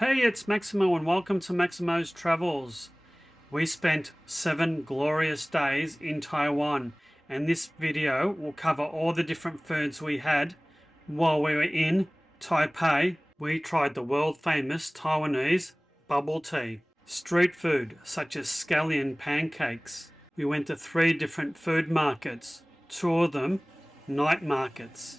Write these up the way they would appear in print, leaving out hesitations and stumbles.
Hey, it's Maximo and welcome to Maximo's Travels. We spent 7 glorious days in Taiwan, and this video will cover all the different foods we had while we were in Taipei. We tried the world famous Taiwanese Bubble Tea, street food such as Scallion Pancakes. We went to 3 different food markets, 2 of them night markets.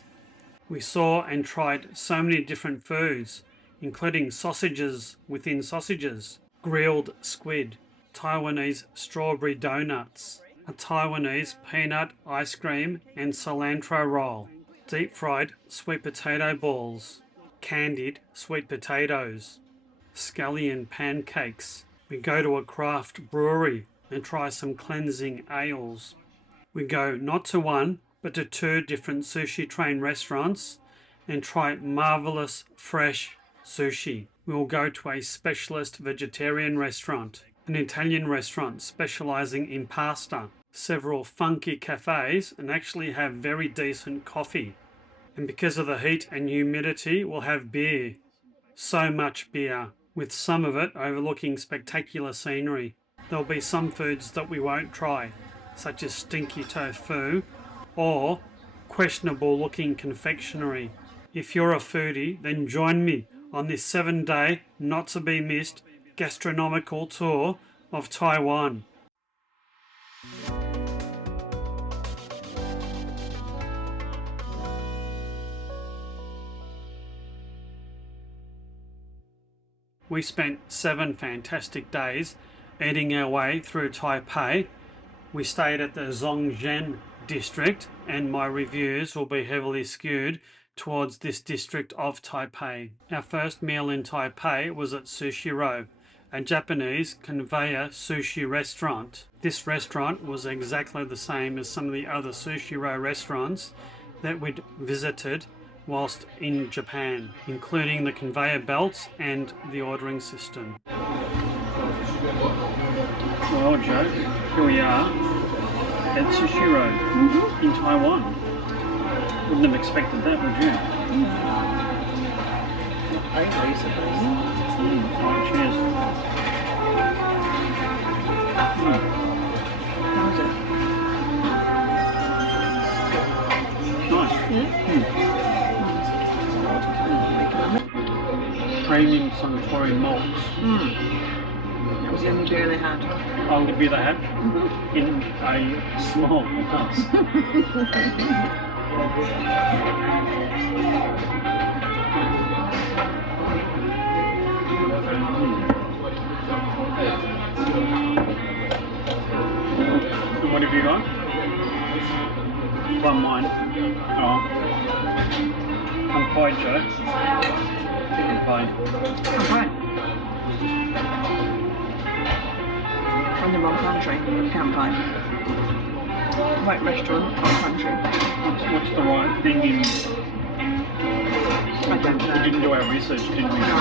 We saw and tried so many different foods, including sausages within sausages, grilled squid, Taiwanese strawberry donuts, a Taiwanese peanut ice cream and cilantro roll, deep fried sweet potato balls, candied sweet potatoes, scallion pancakes. We go to a craft brewery and try some cleansing ales. We go not to one, but to 2 different sushi train restaurants and try marvellous fresh sushi. We will go to a specialist vegetarian restaurant, an Italian restaurant specialising in pasta, several funky cafes, and actually have very decent coffee. And because of the heat and humidity, we'll have beer. So much beer, with some of it overlooking spectacular scenery. There'll be some foods that we won't try, such as stinky tofu or questionable looking confectionery. If you're a foodie, then join me on this 7-day, not to be missed, gastronomical tour of Taiwan. We spent 7 fantastic days eating our way through Taipei. We stayed at the Zhongzheng district, and my reviews will be heavily skewed towards this district of Taipei. Our first meal in Taipei was at Sushiro, a Japanese conveyor sushi restaurant. This restaurant was exactly the same as some of the other Sushiro restaurants that we'd visited whilst in Japan, including the conveyor belts and the ordering system. Well, Joe, here we are at Sushiro in Taiwan. Wouldn't have expected that, would you? I suppose. Right, cheers. How was it? Nice. Mm. Premium Suntory malts. That was the only beer they had. Oh, the beer they had in a small glass. What have you got? Plum wine. Oh. I'm pie, Joe. Chicken pie. Alright. From the wrong country, can't buy. Right restaurant, wrong country. What's the right thing in... I don't know. We didn't do our research, did we? No.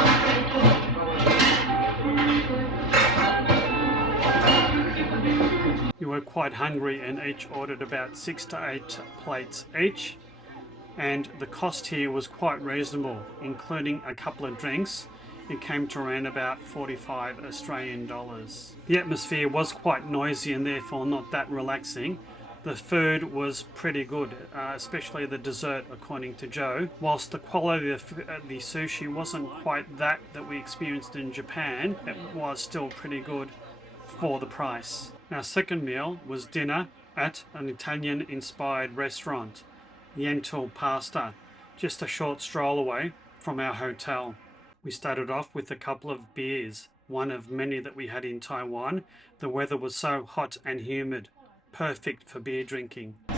We were quite hungry and each ordered about 6 to 8 plates each, and the cost here was quite reasonable, including a couple of drinks. It came to around about 45 Australian dollars. The atmosphere was quite noisy and therefore not that relaxing. The food was pretty good, especially the dessert, according to Joe. Whilst the quality of the sushi wasn't quite that we experienced in Japan, it was still pretty good for the price. Our second meal was dinner at an Italian-inspired restaurant, Yentil Pasta, just a short stroll away from our hotel. We started off with a couple of beers, one of many that we had in Taiwan. The weather was so hot and humid, perfect for beer drinking. So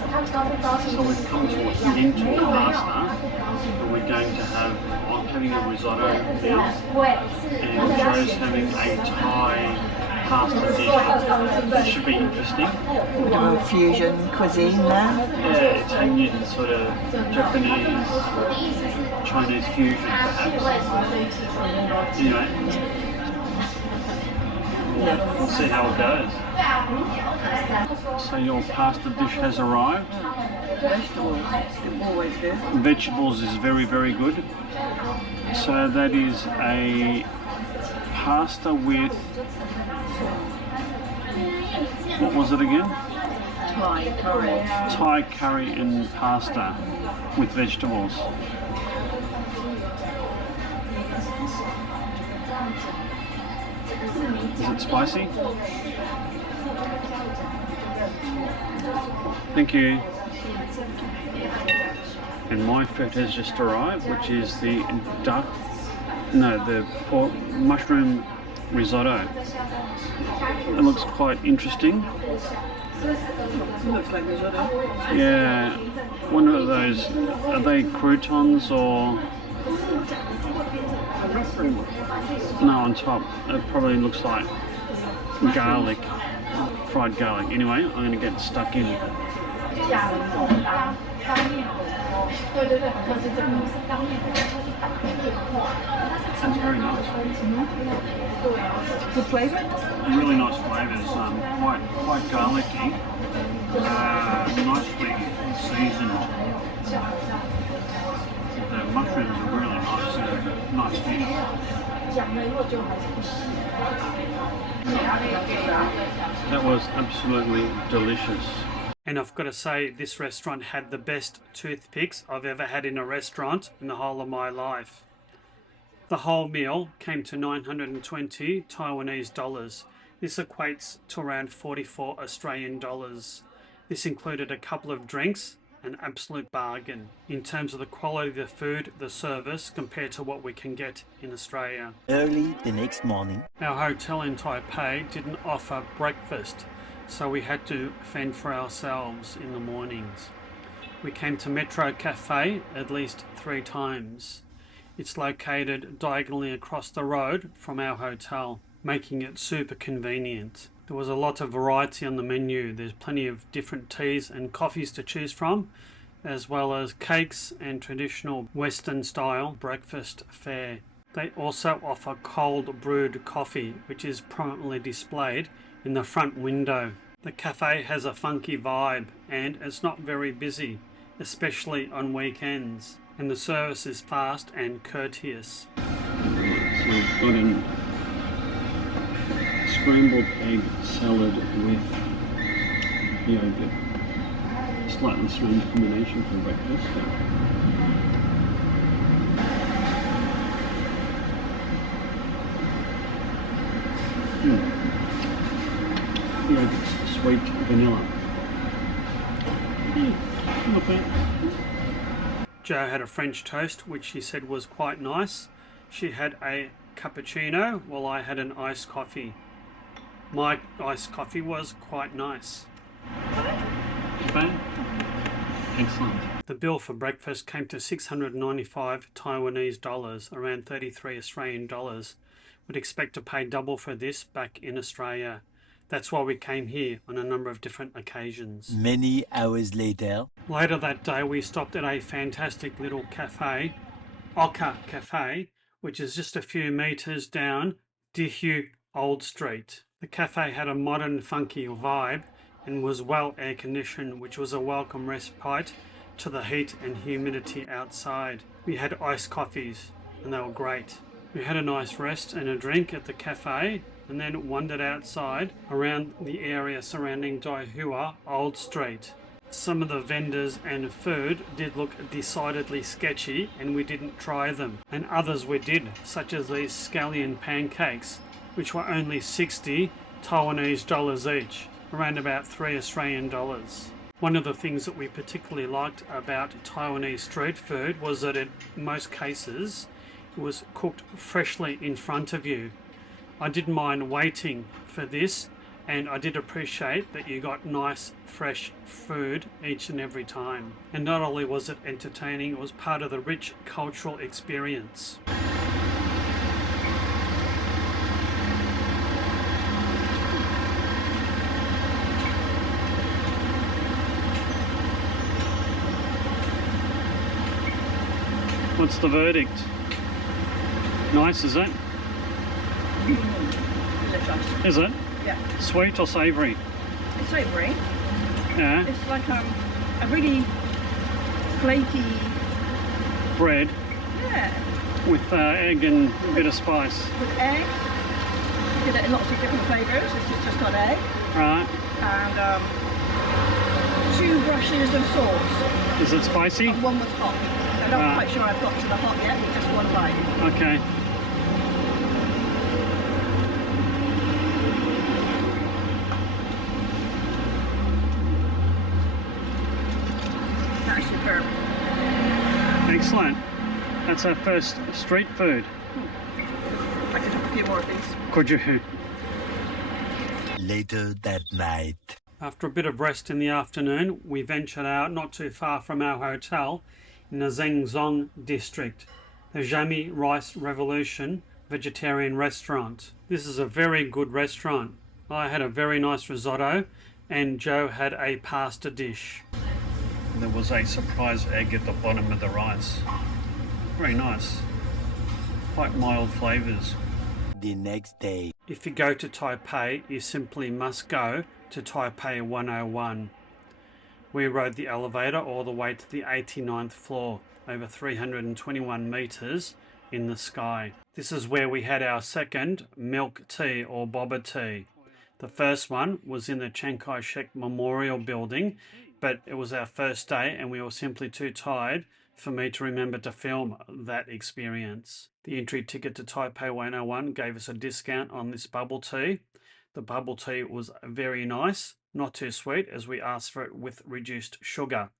we've come to Yentil Pasta, and we're going to have, I'm having a risotto now, and Joe's having a Thai pasta dish. That should be interesting. We do a fusion cuisine there. Yeah, Italian sort of Japanese, Chinese fusion perhaps. Anyway, we'll see how it goes. So your pasta dish has arrived. Vegetables, always good. Vegetables is very, very good. So that is a pasta with, what was it again? Thai curry. Thai curry and pasta with vegetables. Is it spicy? Thank you. And my food has just arrived, which is the pork mushroom risotto. It looks quite interesting. It looks like risotto. Yeah, one of those, are they croutons or? No, on top. It probably looks like garlic, fried garlic. Anyway, I'm going to get stuck in. That's very nice. Good flavour? Really nice flavours. Quite garlicky. Nicely seasoned. The mushrooms are really nice. Nice dish. That was absolutely delicious. And I've got to say, this restaurant had the best toothpicks I've ever had in a restaurant in the whole of my life. The whole meal came to 920 Taiwanese dollars. This equates to around 44 Australian dollars. This included a couple of drinks, an absolute bargain in terms of the quality of the food, the service, compared to what we can get in Australia. Early the next morning, our hotel in Taipei didn't offer breakfast, so we had to fend for ourselves in the mornings. We came to Metro Cafe at least 3 times. It's located diagonally across the road from our hotel, making it super convenient. There was a lot of variety on the menu. There's plenty of different teas and coffees to choose from, as well as cakes and traditional Western style breakfast fare. They also offer cold brewed coffee, which is prominently displayed in the front window. The cafe has a funky vibe and it's not very busy, especially on weekends, and the service is fast and courteous. So we've got an scrambled egg salad with yogurt. Slightly strange combination for breakfast. Yogurt's sweet vanilla. Not bad. Jo had a French toast, which she said was quite nice. She had a cappuccino while I had an iced coffee. My iced coffee was quite nice. Bang. Excellent. The bill for breakfast came to 695 Taiwanese dollars, around 33 Australian dollars. Would expect to pay double for this back in Australia. That's why we came here on a number of different occasions. many hours later, Later that day we stopped at a fantastic little cafe, Oko Cafe, which is just a few metres down Dihu Old Street. The cafe had a modern funky vibe and was well air conditioned, which was a welcome respite to the heat and humidity outside. We had iced coffees and they were great. We had a nice rest and a drink at the cafe and then wandered outside around the area surrounding Daihua Old Street. Some of the vendors and food did look decidedly sketchy and we didn't try them, and others we did, such as these Scallion Pancakes, which were only 60 Taiwanese dollars each, around about 3 Australian dollars. One of the things that we particularly liked about Taiwanese street food was that in most cases it was cooked freshly in front of you. I didn't mind waiting for this, and I did appreciate that you got nice fresh food each and every time. And not only was it entertaining, it was part of the rich cultural experience. What's the verdict? Nice, is it? Delicious. Is it? Yeah. Sweet or savoury? It's savoury. Yeah. It's like a really flaky. Bread. Yeah. With egg and a bit of spice. With egg, you get it in lots of different flavours. This is just got egg. Right. And 2 brushes of sauce. Is it spicy? And 1 was hot. I'm not quite sure I've got to the hot yet, but just 1 bite. Okay. That's superb. Excellent. That's our first street food. I could have a few more of these. Could you? Later that night. After a bit of rest in the afternoon, we ventured out not too far from our hotel in the Zhongzheng district, the Jiami Rice Revolution vegetarian restaurant. This is a very good restaurant. I had a very nice risotto and Joe had a pasta dish. There was a surprise egg at the bottom of the rice. Very nice. Quite mild flavours. The next day. If you go to Taipei, you simply must go to Taipei 101. We rode the elevator all the way to the 89th floor, over 321 metres in the sky. This is where we had our second milk tea or boba tea. The first one was in the Chiang Kai-shek Memorial Building, but it was our first day and we were simply too tired for me to remember to film that experience. The entry ticket to Taipei 101 gave us a discount on this bubble tea. The bubble tea was very nice, not too sweet as we asked for it with reduced sugar.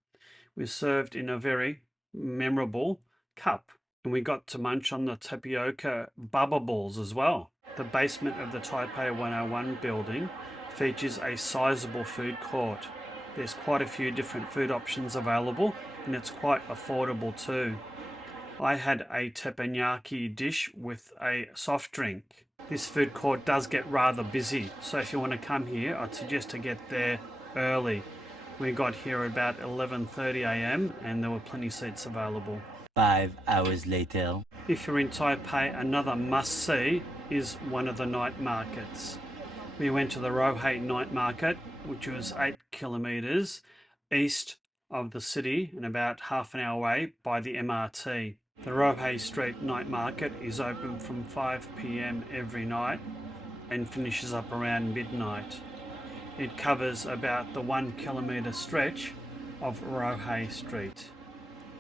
We served in a very memorable cup and we got to munch on the tapioca bubble balls as well. The basement of the Taipei 101 building features a sizable food court. There's quite a few different food options available and it's quite affordable too. I had a teppanyaki dish with a soft drink. This food court does get rather busy, so if you want to come here, I'd suggest to get there early. We got here about 11:30 AM and there were plenty of seats available. 5 hours later. If you're in Taipei, another must-see is one of the night markets. We went to the Raohe night market, which was 8 kilometres east of the city and about half an hour away by the MRT. The Raohe Street night market is open from 5 PM every night and finishes up around midnight. It covers about the 1 kilometre stretch of Raohe Street.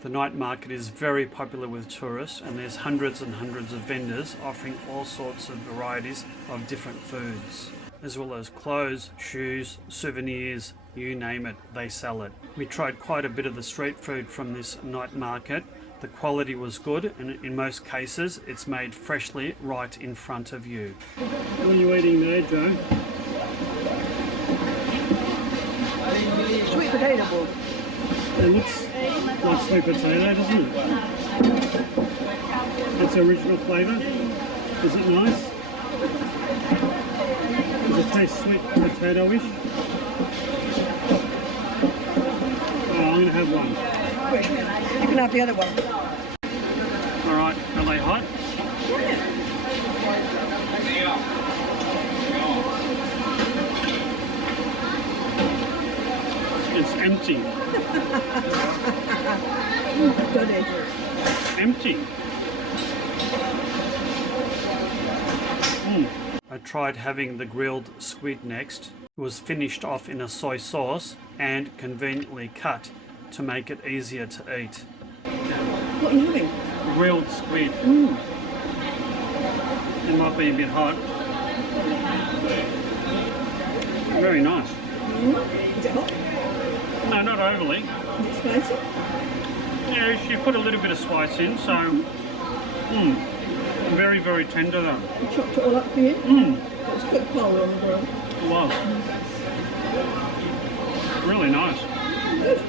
The night market is very popular with tourists and there's hundreds and hundreds of vendors offering all sorts of varieties of different foods, as well as clothes, shoes, souvenirs, you name it, they sell it. We tried quite a bit of the street food from this night market. The quality was good and in most cases it's made freshly right in front of you. What are you eating there, Joe? Sweet potato ball. It looks like sweet potato, doesn't it? It's original flavour. Is it nice? Does it taste sweet potato-ish? Oh, I'm going to have one. You can have the other one. Alright, are they hot? It's empty. Empty. I tried having the grilled squid next. It was finished off in a soy sauce and conveniently cut to make it easier to eat. What are you having? Grilled squid. It might be a bit hot. Very nice. Is it hot? No, not overly. Is it spicy? Yeah, she put a little bit of spice in, so very, very tender though. You chopped it all up for you? It was cooked whole on the grill. It was. Really nice. Good.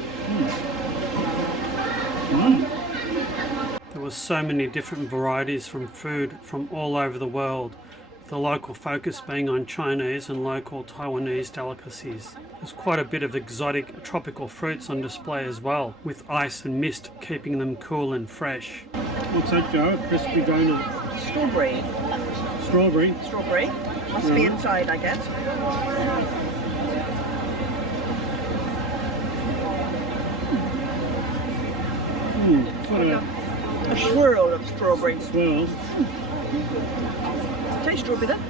There were so many different varieties from food from all over the world, with the local focus being on Chinese and local Taiwanese delicacies. There's quite a bit of exotic tropical fruits on display as well, with ice and mist keeping them cool and fresh. What's that, Joe? Crispy donut. Strawberry. Strawberry? Strawberry. Must be inside, I guess. Sort of A swirl of strawberry. Swirl. Taste strawberry then.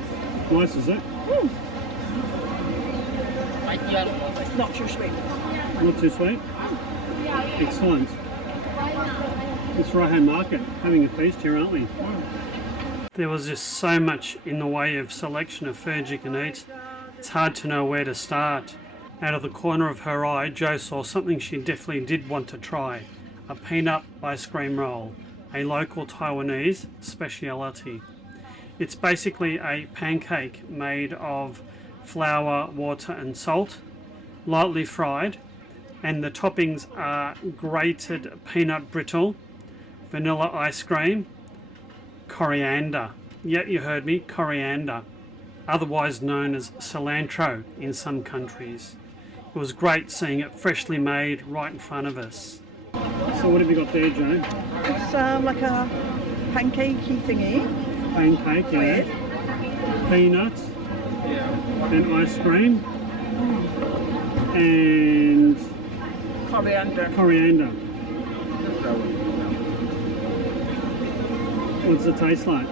Nice, is it? Not too sweet. Not too sweet? Excellent. It's Raohe Market, having a feast here, aren't we? There was just so much in the way of selection of food you can eat. It's hard to know where to start. Out of the corner of her eye, Jo saw something she definitely did want to try. A peanut ice cream roll, a local Taiwanese speciality. It's basically a pancake made of flour, water and salt, lightly fried, and the toppings are grated peanut brittle, vanilla ice cream, coriander. Yeah, you heard me, coriander, otherwise known as cilantro in some countries. It was great seeing it freshly made right in front of us. So what have you got there, Jo? It's like a pancakey thingy. Pancake, yeah. With Peanuts and ice cream and coriander. What's it taste like?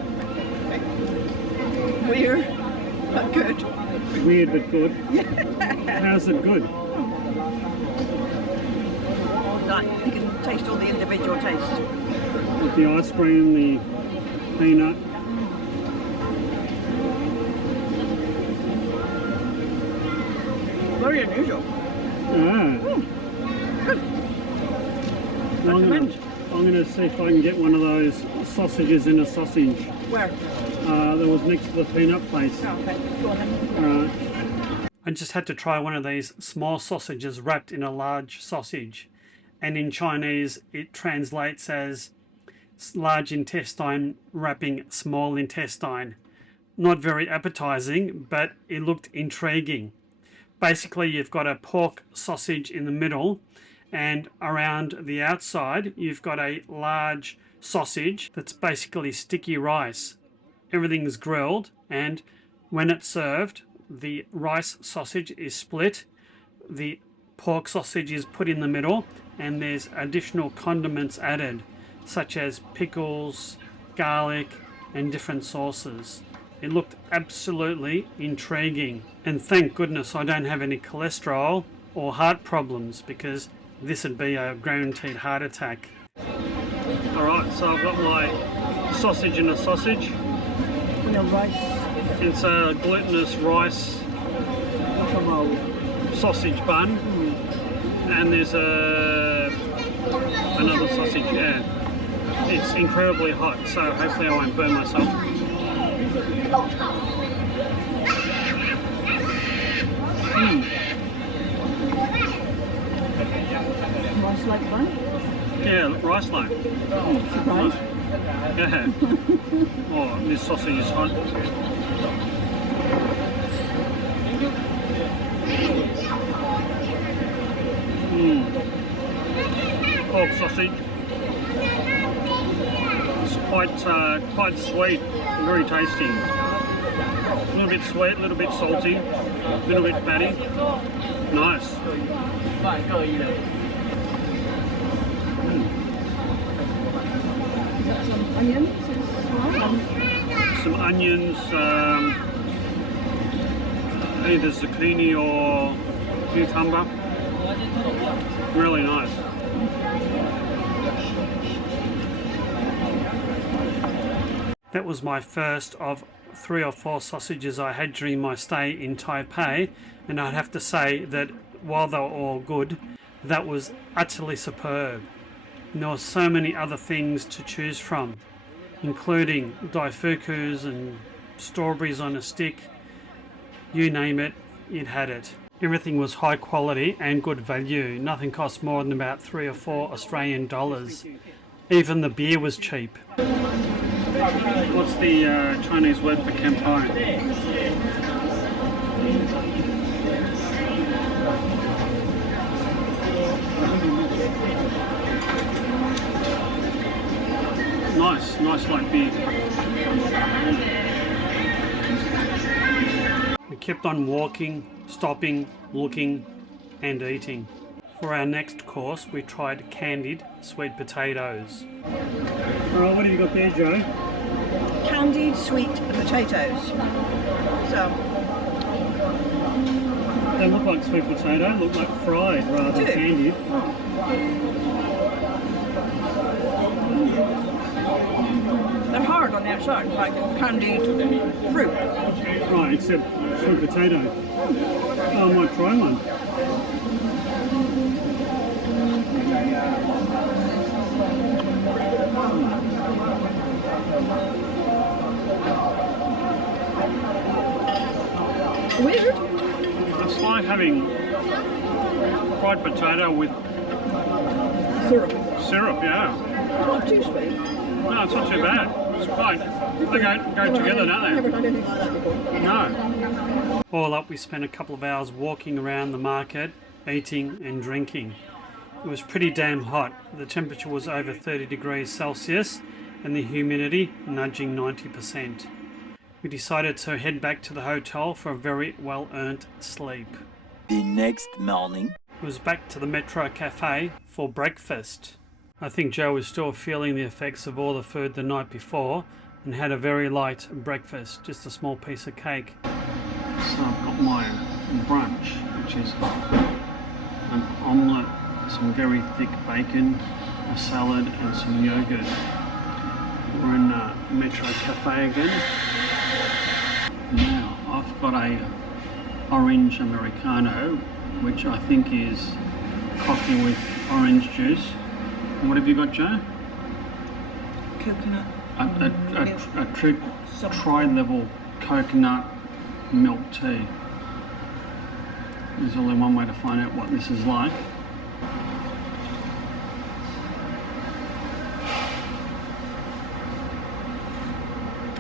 Weird, but good. Weird but good. How's it good? Like, you can taste all the individual tastes. With the ice cream, the peanut. Very unusual. Good. Well, I'm going to see if I can get one of those sausages in a sausage. Where? That was next to the peanut place. Oh, okay. Go on then. Alright. I just had to try one of these small sausages wrapped in a large sausage. And in Chinese, it translates as large intestine wrapping small intestine. Not very appetizing, but it looked intriguing. Basically, you've got a pork sausage in the middle, and around the outside, you've got a large sausage that's basically sticky rice. Everything's grilled, and when it's served, the rice sausage is split, the pork sausage is put in the middle, and there's additional condiments added, such as pickles, garlic, and different sauces. It looked absolutely intriguing, and thank goodness I don't have any cholesterol or heart problems, because this would be a guaranteed heart attack. Alright, so I've got my sausage in a sausage. No rice. It's a glutinous rice sausage bun, and there's another sausage, yeah. It's incredibly hot, so hopefully I won't burn myself. Rice-like bun? Yeah, rice-like. Surprise. Yeah. Oh, this sausage is hot. Pork sausage. It's quite sweet, very tasty. A little bit sweet, a little bit salty, a little bit fatty. Nice. Some onions? Some onions, either zucchini or cucumber. Really nice. That was my first of 3 or 4 sausages I had during my stay in Taipei, and I'd have to say that while they were all good, that was utterly superb. And there were so many other things to choose from, including daifukus and strawberries on a stick. You name it, it had it. Everything was high quality and good value. Nothing cost more than about 3 or 4 Australian dollars. Even the beer was cheap. What's the Chinese word for kampai? Nice light beer. We kept on walking, stopping, looking and eating. For our next course, we tried candied sweet potatoes. Alright, what have you got there, Joe? Candied sweet potatoes. So, They look like sweet potato, look like fried rather than candied. They're hard on the outside, like candied fruit. Right, except sweet potato. Oh, I might try one. Weird. It's like having fried potato with syrup, yeah. It's not too sweet. No, it's not too bad. It's quite, they go together, don't they? Never done anything like that before. No. All up, we spent a couple of hours walking around the market, eating and drinking. It was pretty damn hot. The temperature was over 30 degrees Celsius and the humidity nudging 90%. We decided to head back to the hotel for a very well-earned sleep. The next morning, It was back to the Metro Cafe for breakfast. I think Joe was still feeling the effects of all the food the night before and had a very light breakfast, just a small piece of cake. So I've got my brunch, which is an omelette, some very thick bacon, a salad and some yogurt. We're in Metro Cafe again. Now I've got a orange Americano, which I think is coffee with orange juice. And what have you got, Joe? Coconut. A tri-level coconut milk tea. There's only one way to find out what this is like.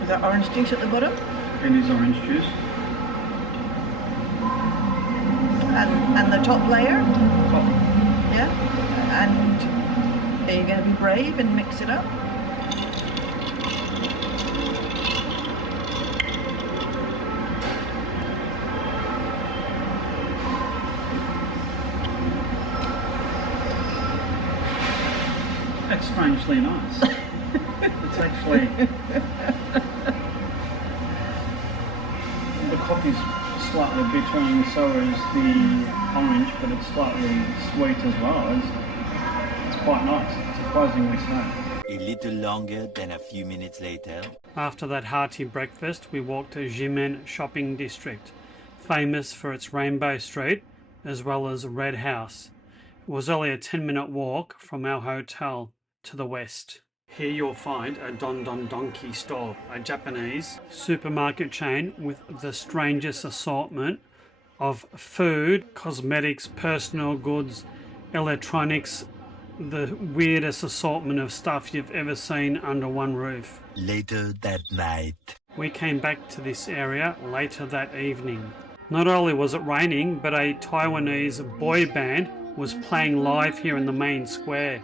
Is that orange juice at the bottom? It is orange juice. And the top layer? Coffee. Yeah. And are you going to be brave and mix it up? That's strangely nice. It's actually... the coffee's slightly bitter and so is the orange, but it's slightly sweet as well. It's quite nice, surprisingly so. a little longer than a few minutes later. After that hearty breakfast, we walked to Ximending shopping district, famous for its Rainbow Street as well as Red House. It was only a 10-minute walk from our hotel to the west. Here you'll find a Don Don Donki store, a Japanese supermarket chain with the strangest assortment of food, cosmetics, personal goods, electronics, the weirdest assortment of stuff you've ever seen under one roof. Later that night. We came back to this area later that evening. Not only was it raining, but a Taiwanese boy band was playing live here in the main square.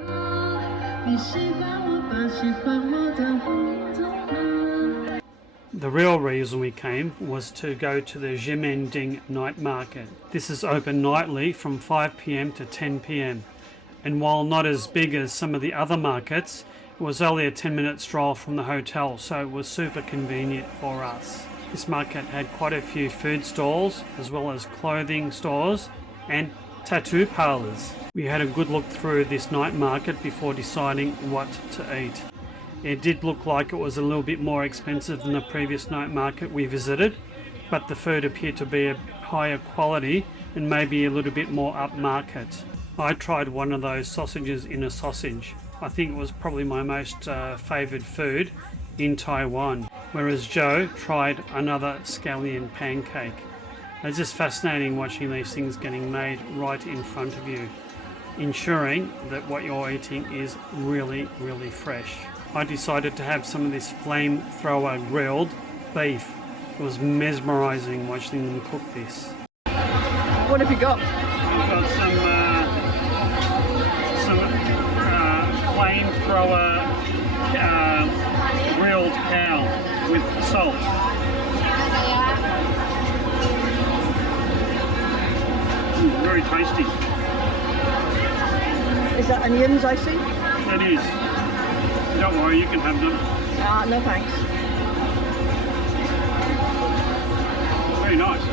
The real reason we came was to go to the Ximending night market. This is open nightly from 5 p.m. to 10 p.m. And while not as big as some of the other markets, it was only a 10-minute stroll from the hotel, so it was super convenient for us. This market had quite a few food stalls, as well as clothing stores and tattoo parlours. We had a good look through this night market before deciding what to eat. It did look like it was a little bit more expensive than the previous night market we visited, but the food appeared to be of higher quality and maybe a little bit more upmarket. I tried one of those sausages in a sausage. I think it was probably my most favoured food in Taiwan, whereas Joe tried another scallion pancake. It's just fascinating watching these things getting made right in front of you, ensuring that what you're eating is really, really fresh. I decided to have some of this flamethrower grilled beef. It was mesmerising watching them cook this. What have you got? I've got some flamethrower grilled cow with salt. Very tasty. Is that onions I see? That is. Don't worry, you can have them. No thanks. Very nice.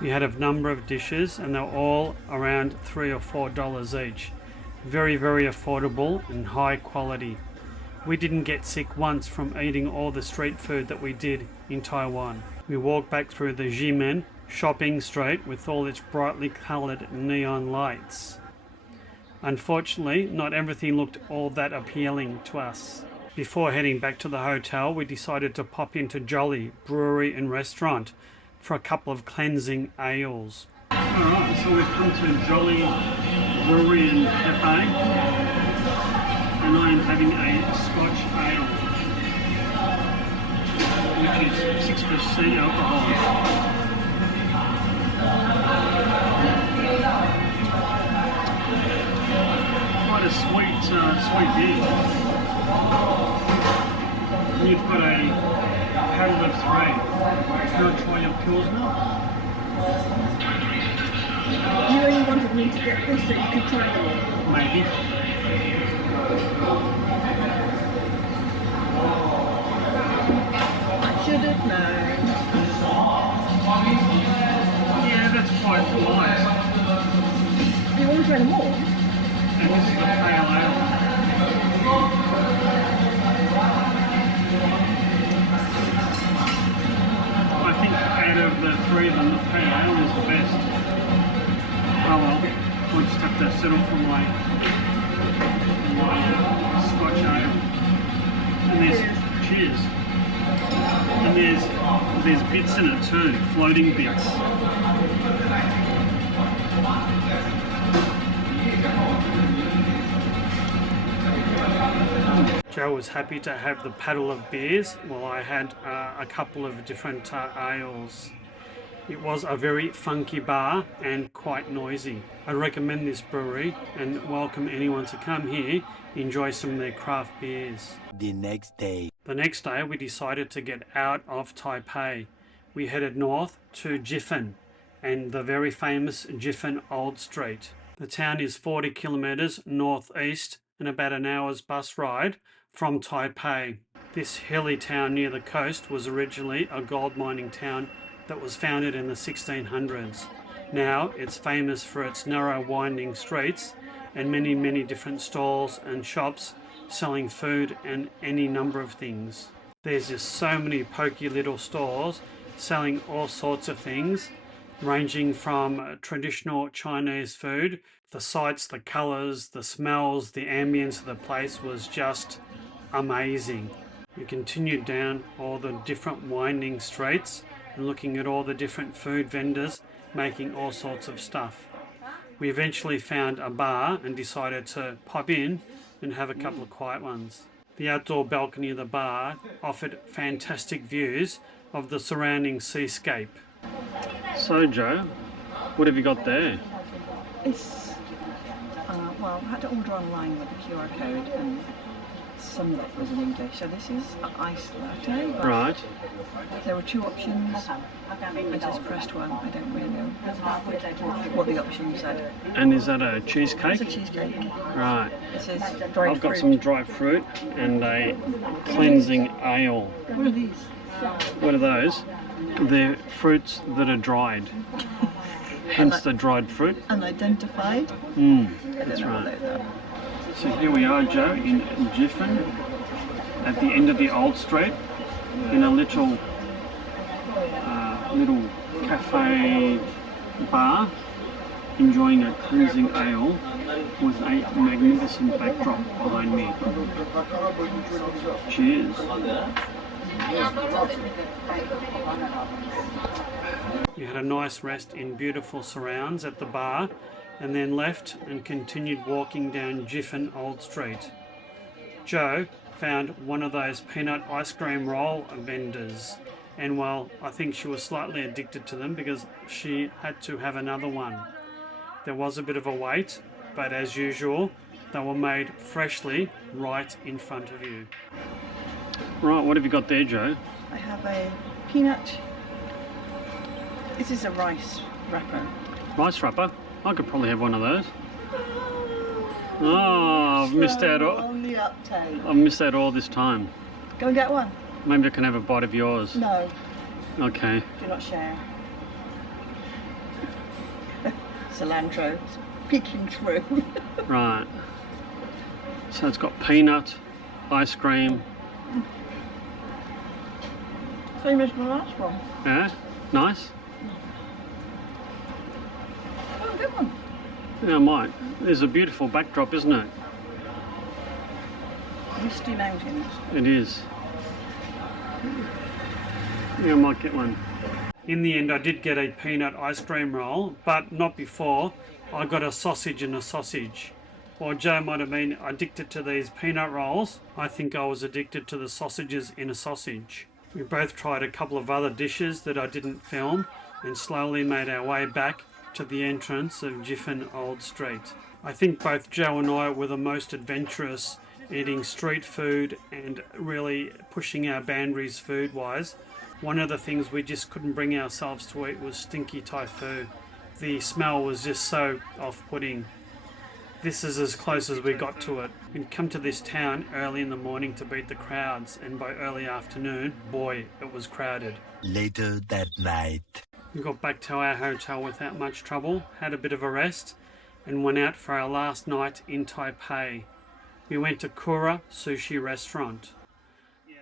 We had a number of dishes and they're all around $3 or $4 each. Very, very affordable and high quality. We didn't get sick once from eating all the street food that we did in Taiwan. We walked back through the Jiufen shopping street with all its brightly coloured neon lights. Unfortunately, not everything looked all that appealing to us. Before heading back to the hotel, we decided to pop into Jolly Brewery and Restaurant for a couple of cleansing ales. Alright, so we've come to Jolly Brewery and Cafe, and I am having a Scotch ale, which is 6% alcohol. Quite a sweet beer. You've got a paddle of three. Can I try your Pilsner? You only wanted me to get this so you could try them all. Maybe. I should have known. Yeah, that's quite light. You want to try them all? And this is the pale ale. I think out of the three of them, the pale ale is the best. Oh well, we'll just have to settle for my Scotch ale. And there's cheers. And there's bits in it too, floating bits. Joe was happy to have the paddle of beers while I had a couple of different ales. It was a very funky bar and quite noisy. I recommend this brewery and welcome anyone to come here, enjoy some of their craft beers. The next day. The next day we decided to get out of Taipei. We headed north to Jiufen and the very famous Jiufen Old Street. The town is 40 kilometers northeast and about an hour's bus ride from Taipei. This hilly town near the coast was originally a gold mining town that was founded in the 1600s. Now it's famous for its narrow winding streets and many different stalls and shops selling food and any number of things. There's just so many pokey little stores selling all sorts of things, ranging from traditional Chinese food. The sights, the colours, the smells, the ambience of the place was just amazing. We continued down all the different winding streets and looking at all the different food vendors making all sorts of stuff. We eventually found a bar and decided to pop in and have a couple of quiet ones. The outdoor balcony of the bar offered fantastic views of the surrounding seascape. So Joe, what have you got there? It's, well, I had to order online with the QR code and some of it was in English. So this is an iced latte. Right. There were two options. I just pressed one. I don't really know what the option said. And is that a cheesecake? It's a cheesecake. Right. This is dried I've got fruit. some dried fruit and a cleansing ale. What are these? What are those? They're fruits that are dried. Hence the dried fruit. Unidentified? That's right. So here we are, Joe, in Jiufen, at the end of the old street, in a little cafe bar, enjoying a cleansing ale with a magnificent backdrop behind me. Cheers. We had a nice rest in beautiful surrounds at the bar and then left and continued walking down Jiufen Old Street. Joe found one of those peanut ice cream roll vendors, and well, I think she was slightly addicted to them because she had to have another one. There was a bit of a wait, but as usual, they were made freshly right in front of you. Right, what have you got there, Joe? I have a peanut. This is a rice wrapper. Rice wrapper? I could probably have one of those. Oh, I've missed out all. Only uptake. I've missed out all this time. Go and get one. Maybe I can have a bite of yours. No, Okay. do not share. Cilantro is peeking through. Right. So it's got peanut, ice cream. Same as the last one. Yeah, nice. Oh, good one. Yeah, I might. There's a beautiful backdrop, isn't it? Misty mountains. It is. Yeah, I might get one. In the end, I did get a peanut ice cream roll, but not before. I got a sausage and a sausage. While Joe might have been addicted to these peanut rolls, I think I was addicted to the sausages in a sausage. We both tried a couple of other dishes that I didn't film and slowly made our way back to the entrance of Jiufen Old Street. I think both Joe and I were the most adventurous eating street food and really pushing our boundaries food-wise. One of the things we just couldn't bring ourselves to eat was stinky Thai food. The smell was just so off-putting. This is as close as we got to it. We'd come to this town early in the morning to beat the crowds, and by early afternoon, boy, it was crowded. Later that night. We got back to our hotel without much trouble, had a bit of a rest, and went out for our last night in Taipei. We went to Kura Sushi restaurant.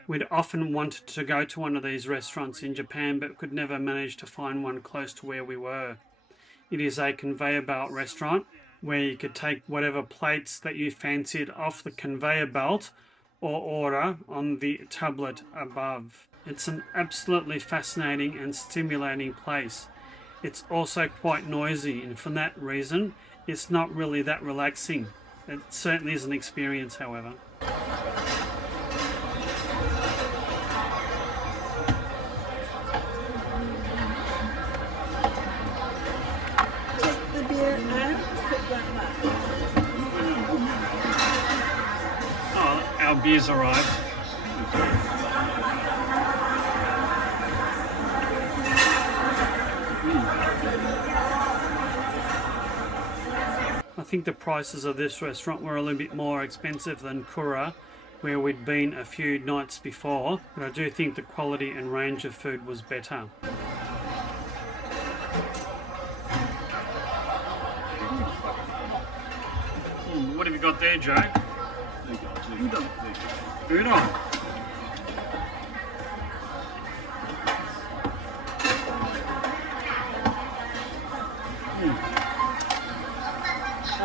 We'd often wanted to go to one of these restaurants in Japan, but could never manage to find one close to where we were. It is a conveyor belt restaurant where you could take whatever plates that you fancied off the conveyor belt or order on the tablet above. It's an absolutely fascinating and stimulating place. It's also quite noisy, and for that reason, it's not really that relaxing. It certainly is an experience, however. Take the beer and put that back. Oh, our beers arrived. I think the prices of this restaurant were a little bit more expensive than Kura, where we'd been a few nights before, but I do think the quality and range of food was better. What have you got there, Joe? Udon. Udon.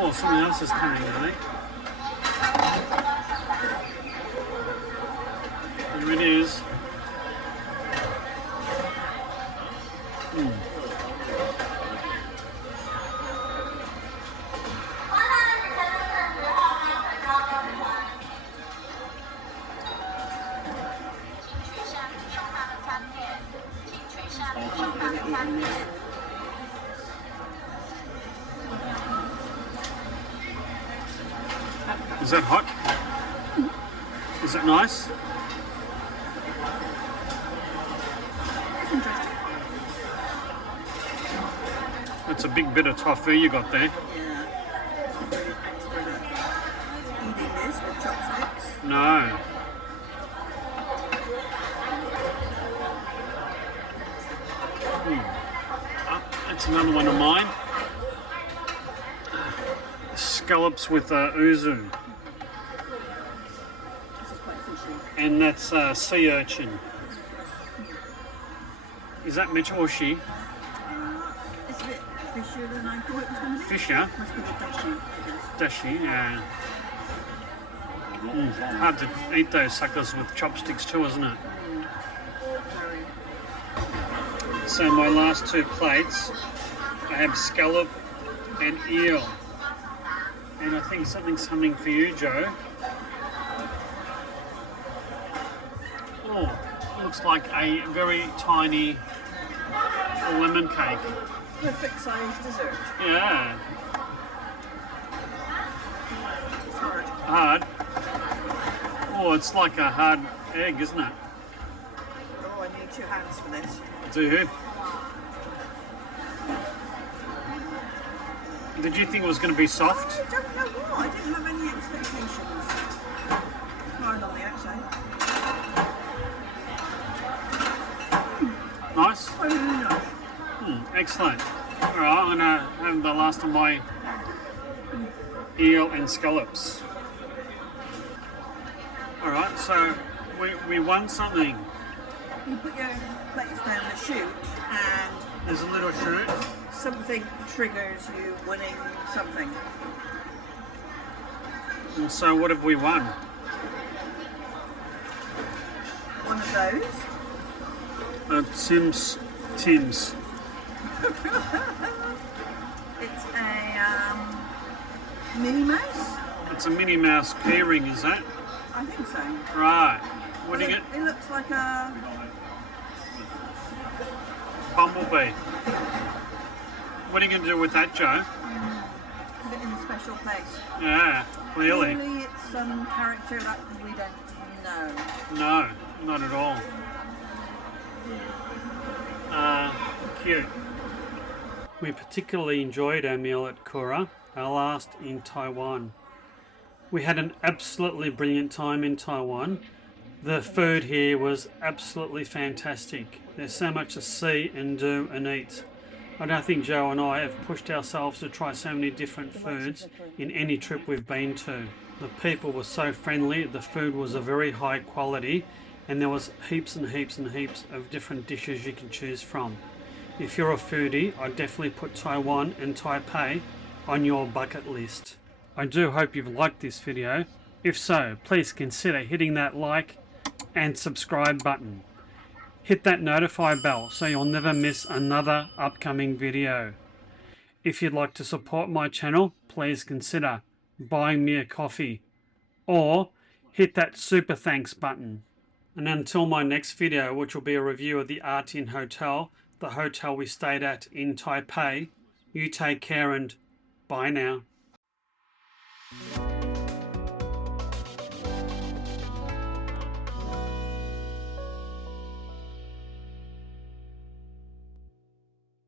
Oh, something else is coming, I think. Here it is. Is that hot? Is it nice? It's interesting. It's a big bit of tofu you got there. Yeah. I'm very expert at eating this with chopsticks. No. That's another one of mine. Scallops with uzu. This is quite fishy. And that's sea urchin. Is that michoshi? It's a bit fishier than I thought it was going to be. Fisher? Must be the dashi, I guess. Dashi, yeah. Hard to eat those suckers with chopsticks too, isn't it? Very. So my last two plates, I have scallop and eel. And I think something's coming for you, Joe. Oh, looks like a very tiny lemon cake. Perfect sized dessert. Yeah, It's hard. hard. Oh, it's like a hard egg, isn't it? Oh, I need 2 hands for this. Do you? Did you think it was going to be soft? I don't know what. I didn't have any expectations. Hard on the outside. Nice? Oh, really nice. Excellent. Alright, I'm going to have the last of my eel and scallops. Alright, so we won something. You put your plates down the chute and There's a little chute. something triggers you winning something. And so what have we won? One of those. Tim's. It's a Minnie Mouse? It's a Minnie Mouse keyring, is that? I think so. Right. What do you get? It looks like a Bumblebee. What are you going to do with that, Joe? put it in a special place. Yeah, clearly. Clearly it's some character that we don't know. No, not at all. Cute. We particularly enjoyed our meal at Kura, our last in Taiwan. We had an absolutely brilliant time in Taiwan. The food here was absolutely fantastic. There's so much to see and do and eat. I don't think Joe and I have pushed ourselves to try so many different foods in any trip we've been to. The people were so friendly, the food was a very high quality, and there was heaps and heaps and heaps of different dishes you can choose from. If you're a foodie, I'd definitely put Taiwan and Taipei on your bucket list. I do hope you've liked this video. If so, please consider hitting that like and subscribe button. Hit that notify bell so you'll never miss another upcoming video. If you'd like to support my channel, please consider buying me a coffee or hit that super thanks button. And until my next video, which will be a review of the Artian Hotel, the hotel we stayed at in Taipei, you take care and bye now.